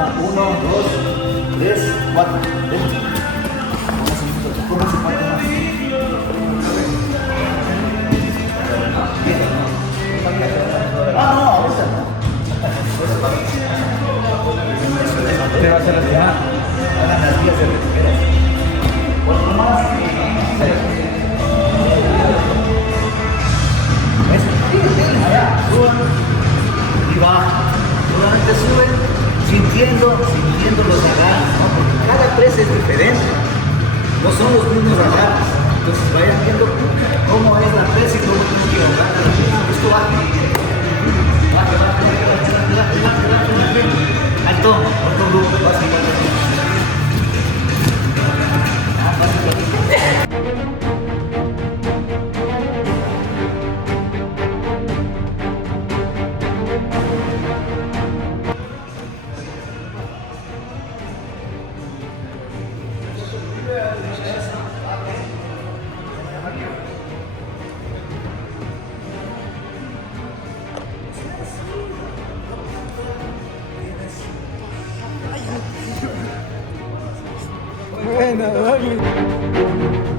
Uno, dos, tres, cuatro. Pónganse parte más. Ah, no, ahorita no. ¿Qué va a ser la final? Hagan las vías de recuperación. Bueno, más. Allá, suban y bajan. Solamente suben sintiendo los agarres, ¿no? Porque cada presa es diferente. No son los mismos agarres. Entonces vayan viendo cómo es la presa y cómo tienen que ahogar la presa. Esto baja. Alto, otro grupo, Bueno, dale.